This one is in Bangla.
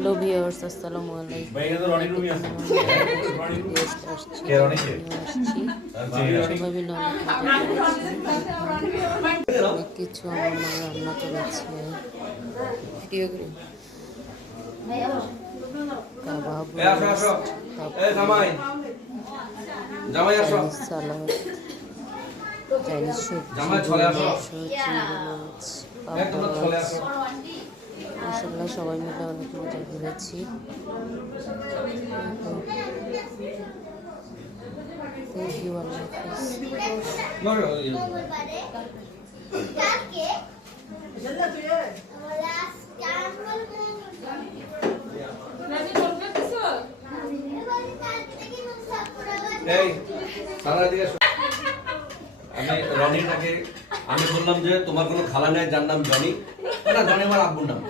হ্যালো ভিউয়ার্স, আসসালামু আলাইকুম। গেস্ট আসছি, সবাই মিলে অনেক কিছু আমার মা রান্না করেছে। কাবাব, সালাদ, চাইনিজ সবজি, মাশাআল্লাহ সবাই মিলে অনেক মজা করেছি। থ্যাংক ইউ, আল্লাহ হাফেজ। আমি রনিটাকে আমি বললাম যে তোমার কোনো খালা নাই যার নাম জনি, না জনি আমার আব্বুর নাম।